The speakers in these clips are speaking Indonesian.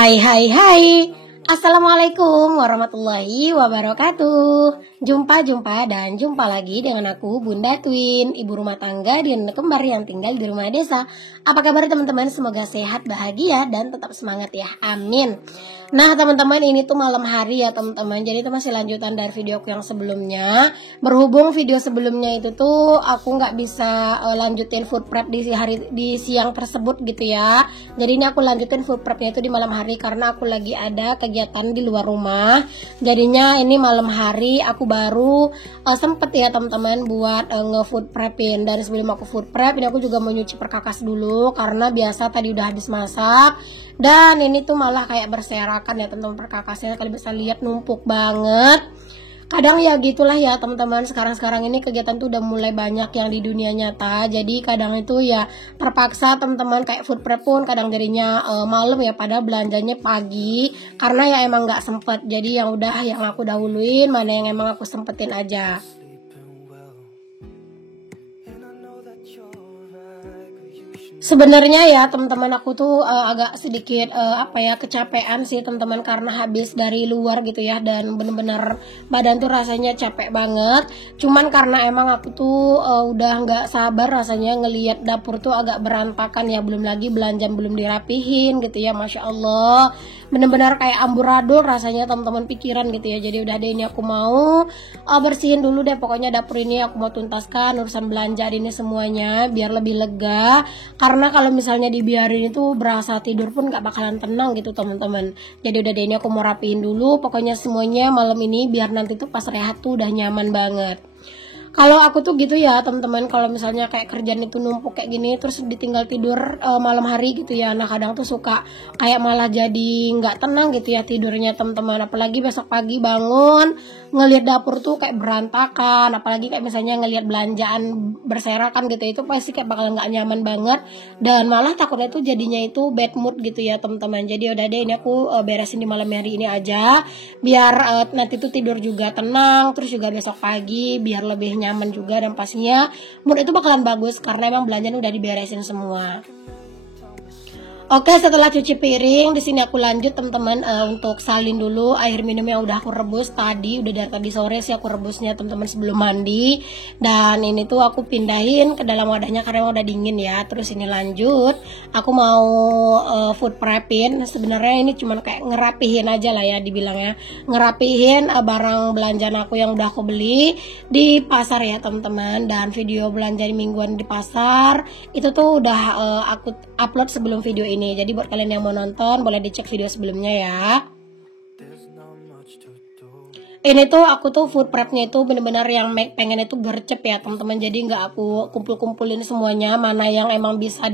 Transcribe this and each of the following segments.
Hai hai hai. Assalamualaikum warahmatullahi wabarakatuh. Jumpa lagi dengan aku Bunda Twin, ibu rumah tangga dan kembar yang tinggal di rumah desa. Apa kabar teman-teman? Semoga sehat, bahagia dan tetap semangat ya. Amin. Nah teman-teman, ini tuh malam hari ya teman-teman. Jadi itu masih lanjutan dari videoku yang sebelumnya. Berhubung video sebelumnya itu tuh aku nggak bisa lanjutin food prep di siang tersebut gitu ya. Jadi ini aku lanjutin food prepnya itu di malam hari karena aku lagi ada kegiatan di luar rumah. Jadinya ini malam hari aku baru sempet ya teman-teman buat nge-food prepin. Dan sebelum aku food prep, ini aku juga mau nyuci perkakas dulu karena biasa tadi udah habis masak. Dan ini tuh malah kayak berserakan ya teman-teman, perkakasnya kalian bisa lihat numpuk banget. Kadang ya gitulah ya teman-teman, sekarang ini kegiatan tuh udah mulai banyak yang di dunia nyata. Jadi kadang itu ya terpaksa teman-teman kayak food prep pun kadang jadinya malam ya, padahal belanjanya pagi karena ya emang nggak sempet. Jadi yang udah yang aku dahuluin, mana yang emang aku sempetin aja. Sebenarnya ya teman-teman, aku tuh agak sedikit kecapean sih teman-teman karena habis dari luar gitu ya, dan bener-bener badan tuh rasanya capek banget. Cuman karena emang aku tuh udah nggak sabar rasanya ngelihat dapur tuh agak berantakan ya, belum lagi belanjaan belum dirapihin gitu ya, masya Allah bener-bener kayak amburadul rasanya teman-teman, pikiran gitu ya. Jadi udah deh, ini aku mau bersihin dulu deh pokoknya dapur ini, aku mau tuntaskan urusan belanjaan ini semuanya biar lebih lega. Karena kalau misalnya dibiarin itu berasa tidur pun gak bakalan tenang gitu teman-teman. Jadi udah deh, ini aku mau rapiin dulu pokoknya semuanya malam ini biar nanti tuh pas rehat tuh udah nyaman banget. Kalau aku tuh gitu ya teman-teman, kalau misalnya kayak kerjaan itu numpuk kayak gini terus ditinggal tidur malam hari gitu ya, nah kadang tuh suka kayak malah jadi nggak tenang gitu ya tidurnya teman-teman. Apalagi besok pagi bangun ngelihat dapur tuh kayak berantakan, apalagi kayak misalnya ngelihat belanjaan berserakan gitu, itu pasti kayak bakal nggak nyaman banget, dan malah takutnya tuh jadinya itu bad mood gitu ya teman-teman. Jadi udah deh, ini aku beresin di malam hari ini aja biar nanti tuh tidur juga tenang, terus juga besok pagi biar lebih nyaman juga, dan pastinya mood itu bakalan bagus karena emang belanjaan udah diberesin semua. Oke, setelah cuci piring, di sini aku lanjut teman-teman untuk salin dulu air minum yang udah aku rebus tadi, udah dari tadi sore sih aku rebusnya teman-teman sebelum mandi. Dan ini tuh aku pindahin ke dalam wadahnya karena udah dingin ya. Terus ini lanjut, aku mau food prepin. Sebenarnya ini cuma kayak ngerapihin aja lah ya dibilangnya, ngerapihin barang belanjaan aku yang udah aku beli di pasar ya teman-teman. Dan video belanja mingguan di pasar itu tuh udah aku upload sebelum video ini. Jadi buat kalian yang mau nonton boleh dicek video sebelumnya ya. Ini tuh aku tuh food prepnya itu bener-bener yang pengen itu gercep ya teman-teman. Jadi nggak aku kumpul-kumpulin semuanya, mana yang emang bisa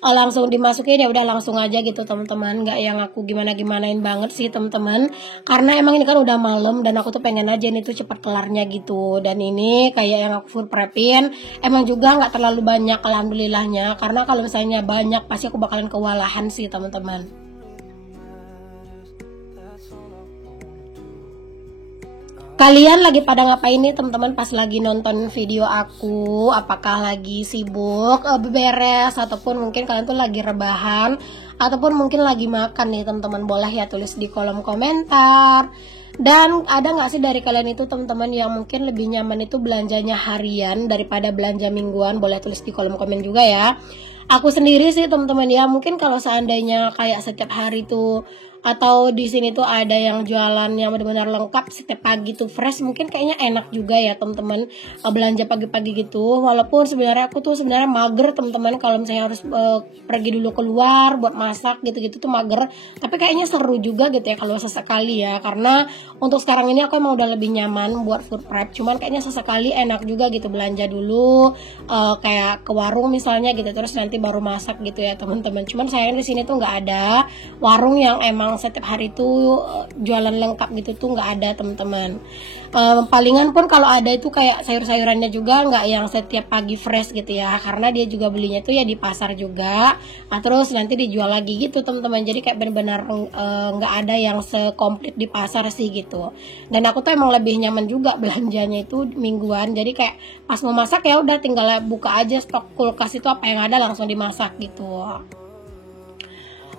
langsung dimasukin ya udah langsung aja gitu teman-teman. Nggak yang aku gimana-gimanain banget sih teman-teman. Karena emang ini kan udah malam dan aku tuh pengen aja ini tuh cepat kelarnya gitu. Dan ini kayak yang aku food prepin emang juga nggak terlalu banyak alhamdulillahnya. Karena kalau misalnya banyak pasti aku bakalan kewalahan sih teman-teman. Kalian lagi pada ngapain nih teman-teman pas lagi nonton video aku? Apakah lagi sibuk beberes, ataupun mungkin kalian tuh lagi rebahan, ataupun mungkin lagi makan nih teman-teman? Boleh ya tulis di kolom komentar. Dan ada nggak sih dari kalian itu teman-teman yang mungkin lebih nyaman itu belanjanya harian daripada belanja mingguan? Boleh tulis di kolom komen juga ya. Aku sendiri sih teman-teman ya, mungkin kalau seandainya kayak setiap hari tuh atau di sini tuh ada yang jualan yang benar-benar lengkap setiap pagi tuh fresh, mungkin kayaknya enak juga ya teman-teman belanja pagi-pagi gitu. Walaupun sebenarnya aku tuh sebenarnya mager teman-teman, kalau misalnya harus pergi dulu keluar buat masak gitu-gitu tuh mager, tapi kayaknya seru juga gitu ya kalau sesekali ya. Karena untuk sekarang ini aku emang udah lebih nyaman buat food prep, cuman kayaknya sesekali enak juga gitu belanja dulu kayak ke warung misalnya gitu, terus nanti baru masak gitu ya teman-teman. Cuman sayang di sini tuh nggak ada warung yang emang setiap hari tuh jualan lengkap gitu tuh nggak ada teman-teman. Palingan pun kalau ada itu kayak sayur-sayurannya juga nggak yang setiap pagi fresh gitu ya, karena dia juga belinya tuh ya di pasar juga, nah terus nanti dijual lagi gitu teman-teman. Jadi kayak benar-benar nggak ada yang sekomplit di pasar sih gitu. Dan aku tuh emang lebih nyaman juga belanjanya itu mingguan, jadi kayak pas mau masak ya udah tinggal buka aja stok kulkas itu apa yang ada langsung dimasak gitu.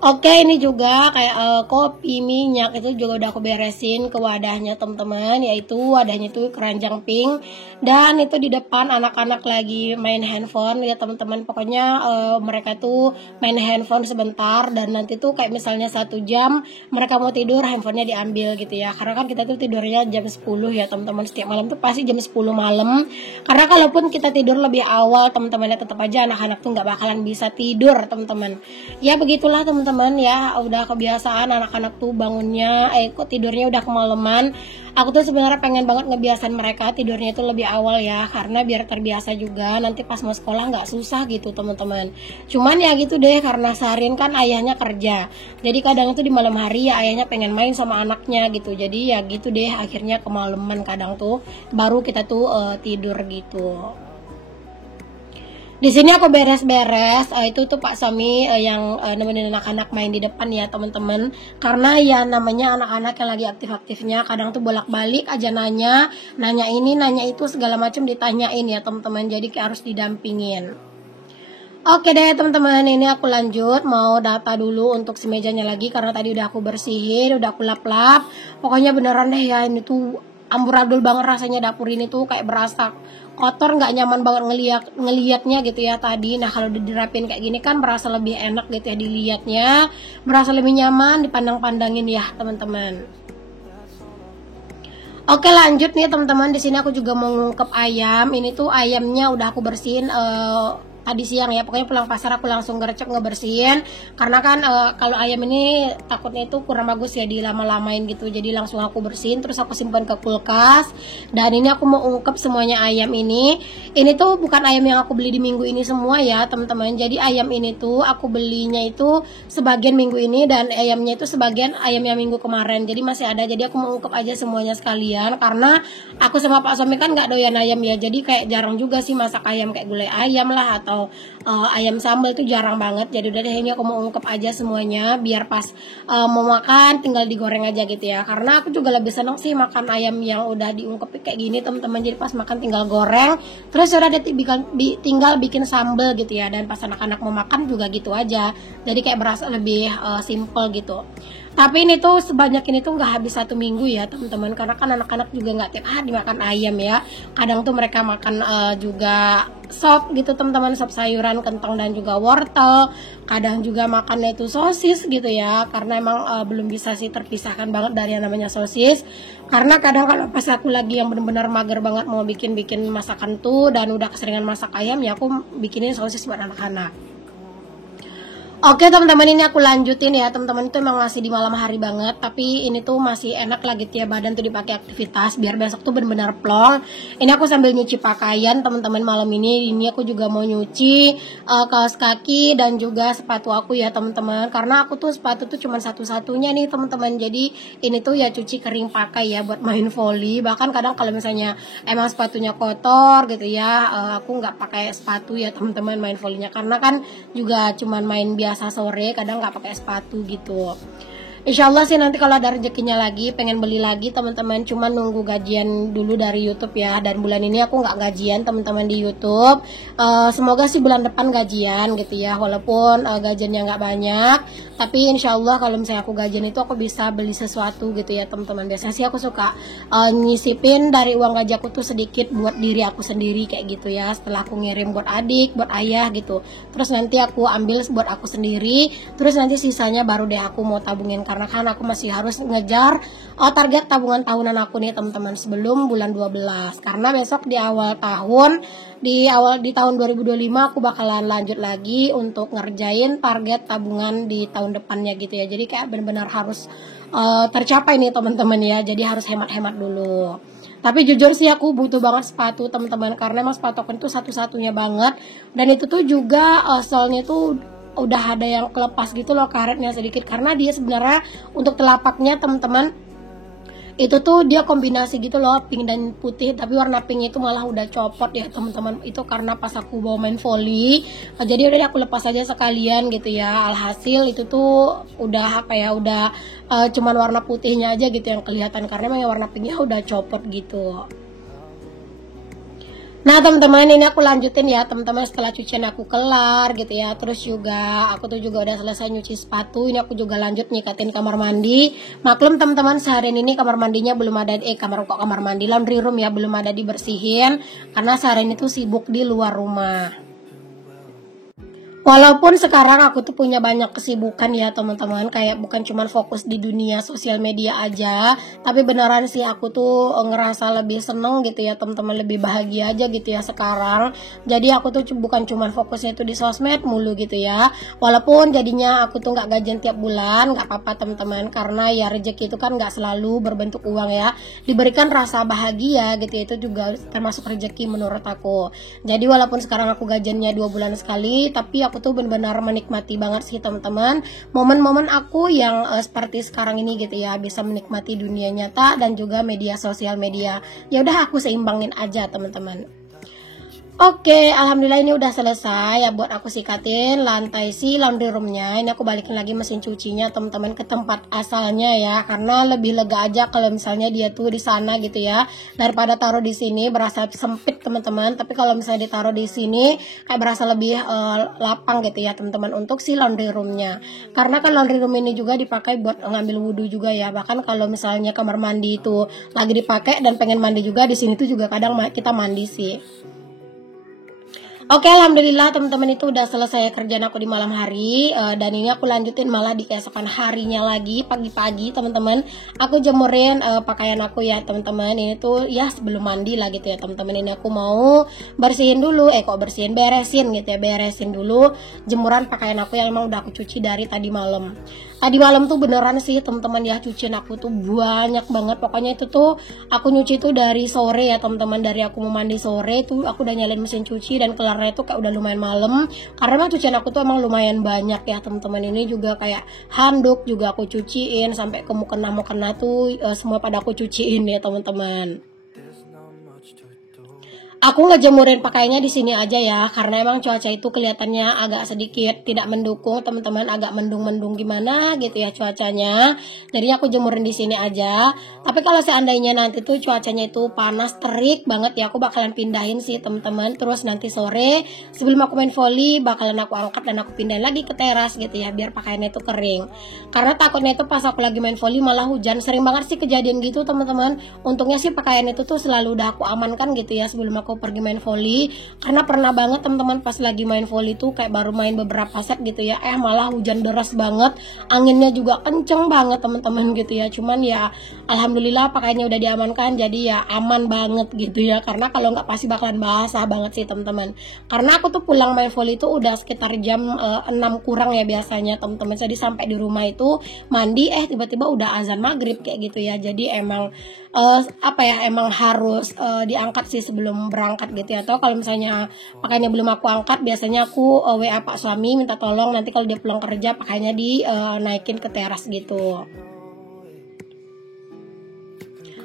Oke, ini juga kayak kopi, minyak itu juga udah aku beresin ke wadahnya teman-teman, yaitu wadahnya itu keranjang pink, dan itu di depan anak-anak lagi main handphone ya teman-teman. Pokoknya mereka tuh main handphone sebentar, dan nanti tuh kayak misalnya 1 jam mereka mau tidur, handphonenya diambil gitu ya. Karena kan kita tuh tidurnya jam 10 ya teman-teman, setiap malam tuh pasti jam 10 malam. Karena kalaupun kita tidur lebih awal teman-teman ya, tetap aja anak-anak tuh nggak bakalan bisa tidur teman-teman. Ya begitulah teman-teman ya, udah kebiasaan anak-anak tuh bangunnya kok tidurnya udah kemalaman. Aku tuh sebenarnya pengen banget ngebiasain mereka tidurnya itu lebih awal ya, karena biar terbiasa juga nanti pas mau sekolah nggak susah gitu teman-teman. Cuman ya gitu deh, karena seharian kan ayahnya kerja, jadi kadang itu di malam hari ya ayahnya pengen main sama anaknya gitu, jadi ya gitu deh akhirnya kemalaman kadang tuh baru kita tuh tidur gitu. Di sini aku beres-beres, itu tuh Pak Sami yang nemenin anak-anak main di depan ya teman-teman. Karena ya namanya anak-anak yang lagi aktif-aktifnya, kadang tuh bolak-balik aja nanya ini, nanya itu, segala macam ditanyain ya teman-teman. Jadi kayak harus didampingin. Oke deh teman-teman, ini aku lanjut mau data dulu untuk si mejanya lagi, karena tadi udah aku bersihin, udah aku lap-lap. Pokoknya beneran deh ya, ini tuh amburadul banget rasanya dapur ini tuh, kayak berasa kotor, nggak nyaman banget ngelihatnya gitu ya tadi. Nah kalau dirapin kayak gini kan berasa lebih enak gitu ya dilihatnya, berasa lebih nyaman dipandang-pandangin ya teman-teman. Oke lanjut nih teman-teman, di sini aku juga mau ngungkep ayam. Ini tuh ayamnya udah aku bersihin tadi siang ya, pokoknya pulang pasar aku langsung gercep ngebersihin, karena kan kalau ayam ini takutnya itu kurang bagus ya dilama-lamain gitu, jadi langsung aku bersihin terus aku simpan ke kulkas. Dan ini aku mau ungkep semuanya ayam ini tuh bukan ayam yang aku beli di minggu ini semua ya teman-teman. Jadi ayam ini tuh aku belinya itu sebagian minggu ini, dan ayamnya itu sebagian ayam yang minggu kemarin, jadi masih ada. Jadi aku mau ungkep aja semuanya sekalian, karena aku sama Pak suami kan nggak doyan ayam ya, jadi kayak jarang juga sih masak ayam kayak gulai ayam lah atau ayam sambal tuh jarang banget. Jadi udah deh, ini aku mau ungkep aja semuanya biar pas mau makan tinggal digoreng aja gitu ya, karena aku juga lebih seneng sih makan ayam yang udah diungkep kayak gini teman-teman. Jadi pas makan tinggal goreng, terus udah deh tinggal bikin sambal gitu ya, dan pas anak-anak mau makan juga gitu aja, jadi kayak berasa lebih simple gitu. Tapi ini tuh sebanyak ini tuh nggak habis 1 minggu ya teman-teman, karena kan anak-anak juga nggak tiap hari makan ayam ya. Kadang tuh mereka makan juga sop gitu teman-teman, sop sayuran, kentang dan juga wortel. Kadang juga makannya itu sosis gitu ya, karena emang belum bisa sih terpisahkan banget dari yang namanya sosis. Karena kadang kalau pas aku lagi yang benar-benar mager banget mau bikin masakan tuh dan udah keseringan masak ayam, ya aku bikinin sosis buat anak-anak. Oke teman-teman, ini aku lanjutin ya teman-teman. Itu emang masih di malam hari banget, tapi ini tuh masih enak lagi gitu ya, badan tuh dipakai aktivitas biar besok tuh benar-benar plong. Ini aku sambil nyuci pakaian teman-teman malam ini. Ini aku juga mau nyuci kaos kaki dan juga sepatu aku ya teman-teman, karena aku tuh sepatu tuh cuma satu-satunya nih teman-teman. Jadi ini tuh ya cuci kering pakai ya buat main volley. Bahkan kadang kalau misalnya emang sepatunya kotor gitu ya, aku nggak pakai sepatu ya teman-teman main volleynya, karena kan juga cuman main biasa sore, kadang nggak pakai sepatu gitu. Insya Allah sih nanti kalau ada rezekinya lagi pengen beli lagi teman-teman, cuman nunggu gajian dulu dari YouTube ya. Dan bulan ini aku nggak gajian teman-teman di YouTube. Semoga sih bulan depan gajian gitu ya, walaupun gajiannya nggak banyak, tapi insya Allah kalau misalnya aku gajian itu aku bisa beli sesuatu gitu ya teman-teman. Biasanya sih aku suka nyisipin dari uang gaji aku tuh sedikit buat diri aku sendiri kayak gitu ya, setelah aku ngirim buat adik, buat ayah gitu, terus nanti aku ambil buat aku sendiri, terus nanti sisanya baru deh aku mau tabungin, karena kan aku masih harus ngejar target tabungan tahunan aku nih teman-teman sebelum bulan 12. Karena besok di awal tahun di tahun 2025 aku bakalan lanjut lagi untuk ngerjain target tabungan di tahun depannya gitu ya. Jadi kayak benar-benar harus tercapai nih teman-teman ya. Jadi harus hemat-hemat dulu. Tapi jujur sih aku butuh banget sepatu teman-teman, karena emang sepatu aku itu satu-satunya banget, dan itu tuh juga solnya tuh udah ada yang kelepas gitu loh karetnya sedikit, karena dia sebenarnya untuk telapaknya teman-teman itu tuh dia kombinasi gitu loh pink dan putih, tapi warna pinknya itu malah udah copot ya teman-teman. Itu karena pas aku bawa main volley, jadi udah aku lepas aja sekalian gitu ya. Alhasil itu tuh udah apa ya, udah cuman warna putihnya aja gitu yang kelihatan, karena emang yang warna pinknya udah copot gitu. Nah teman-teman, ini aku lanjutin ya teman-teman, setelah cucian aku kelar gitu ya. Terus juga aku tuh juga udah selesai nyuci sepatu. Ini aku juga lanjut nyikatin kamar mandi. Maklum teman-teman, seharian ini kamar mandinya belum ada, kamar mandi, laundry room ya, belum ada dibersihin karena seharian itu sibuk di luar rumah. Walaupun sekarang aku tuh punya banyak kesibukan ya teman-teman, kayak bukan cuma fokus di dunia sosial media aja, tapi beneran sih aku tuh ngerasa lebih seneng gitu ya teman-teman, lebih bahagia aja gitu ya sekarang. Jadi aku tuh bukan cuma fokusnya tuh di sosmed mulu gitu ya. Walaupun jadinya aku tuh nggak gajian tiap bulan, nggak apa-apa teman-teman, karena ya rezeki itu kan nggak selalu berbentuk uang ya. Diberikan rasa bahagia gitu ya, itu juga termasuk rezeki menurut aku. Jadi walaupun sekarang aku gajiannya 2 bulan sekali, tapi aku tuh benar-benar menikmati banget sih teman-teman momen-momen aku yang seperti sekarang ini gitu ya, bisa menikmati dunia nyata dan juga media sosial media. Ya udah aku seimbangin aja teman-teman. Oke, alhamdulillah ini udah selesai ya buat aku sikatin lantai si laundry roomnya. Ini aku balikin lagi mesin cucinya teman-teman ke tempat asalnya ya, karena lebih lega aja kalau misalnya dia tuh di sana gitu ya, daripada taruh di sini berasa sempit teman-teman. Tapi kalau misalnya ditaruh di sini kayak berasa lebih lapang gitu ya teman-teman untuk si laundry roomnya. Karena kan laundry room ini juga dipakai buat ngambil wudhu juga ya. Bahkan kalau misalnya kamar mandi itu lagi dipakai dan pengen mandi juga, di sini tuh juga kadang kita mandi sih. Oke, alhamdulillah teman-teman, itu udah selesai kerjaan aku di malam hari, dan ini aku lanjutin malah di keesokan harinya lagi pagi-pagi teman-teman. Aku jemurin pakaian aku ya teman-teman. Ini tuh ya sebelum mandi lah gitu ya teman-teman. Ini aku mau bersihin dulu, beresin gitu ya, beresin dulu jemuran pakaian aku yang emang udah aku cuci dari tadi malam. Tadi malam tuh beneran sih teman-teman ya, cucian aku tuh banyak banget. Pokoknya itu tuh aku nyuci tuh dari sore ya teman-teman, dari aku mau mandi sore tuh aku udah nyalain mesin cuci dan kelarnya itu kayak udah lumayan malam. Karena emang cucian aku tuh emang lumayan banyak ya teman-teman. Ini juga kayak handuk juga aku cuciin, sampai ke mukena tuh semua pada aku cuciin ya teman-teman. Aku ngejemurin pakaiannya di sini aja ya, karena emang cuaca itu kelihatannya agak sedikit tidak mendukung teman-teman, agak mendung-mendung gimana gitu ya cuacanya. Jadi aku jemurin di sini aja. Tapi kalau seandainya nanti tuh cuacanya itu panas terik banget ya, aku bakalan pindahin sih teman-teman. Terus nanti sore sebelum aku main volley bakalan aku angkat dan aku pindahin lagi ke teras gitu ya, biar pakaiannya itu kering. Karena takutnya itu pas aku lagi main volley malah hujan. Sering banget sih kejadian gitu teman-teman. Untungnya sih pakaian itu tuh selalu udah aku amankan gitu ya sebelum aku pergi main volley. Karena pernah banget teman-teman pas lagi main volley tuh kayak baru main beberapa set gitu ya, malah hujan deras banget, anginnya juga kenceng banget teman-teman gitu ya. Cuman ya alhamdulillah pakaiannya udah diamankan, jadi ya aman banget gitu ya. Karena kalau nggak pasti bakalan basah banget sih teman-teman. Karena aku tuh pulang main volley itu udah sekitar jam 6 kurang ya biasanya teman-teman. Jadi sampai di rumah itu mandi tiba-tiba udah azan maghrib kayak gitu ya. Jadi emang emang harus diangkat sih sebelum berangkat gitu ya. Atau kalau misalnya pakainya belum aku angkat, biasanya aku WA Pak suami minta tolong nanti kalau dia pulang kerja pakainya dinaikin ke teras gitu.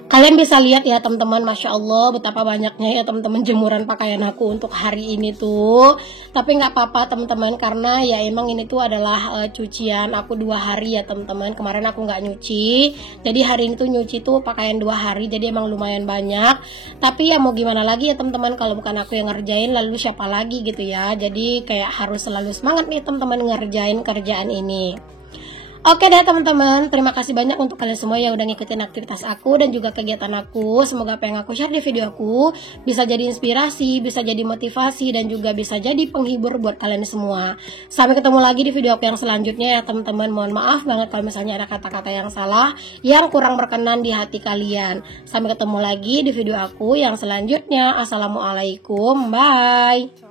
Kalian bisa lihat ya teman-teman, Masya Allah betapa banyaknya ya teman-teman jemuran pakaian aku untuk hari ini tuh. Tapi nggak apa-apa teman-teman, karena ya emang ini tuh adalah cucian aku 2 hari ya teman-teman. Kemarin aku nggak nyuci, jadi hari ini tuh nyuci tuh pakaian 2 hari, jadi emang lumayan banyak. Tapi ya mau gimana lagi ya teman-teman, kalau bukan aku yang ngerjain lalu siapa lagi gitu ya. Jadi kayak harus selalu semangat nih teman-teman ngerjain kerjaan ini. Oke deh teman-teman, terima kasih banyak untuk kalian semua yang udah ngikutin aktivitas aku dan juga kegiatan aku. Semoga apa yang aku share di video aku bisa jadi inspirasi, bisa jadi motivasi, dan juga bisa jadi penghibur buat kalian semua. Sampai ketemu lagi di video aku yang selanjutnya ya teman-teman. Mohon maaf banget kalau misalnya ada kata-kata yang salah, yang kurang berkenan di hati kalian. Sampai ketemu lagi di video aku yang selanjutnya. Assalamualaikum, bye.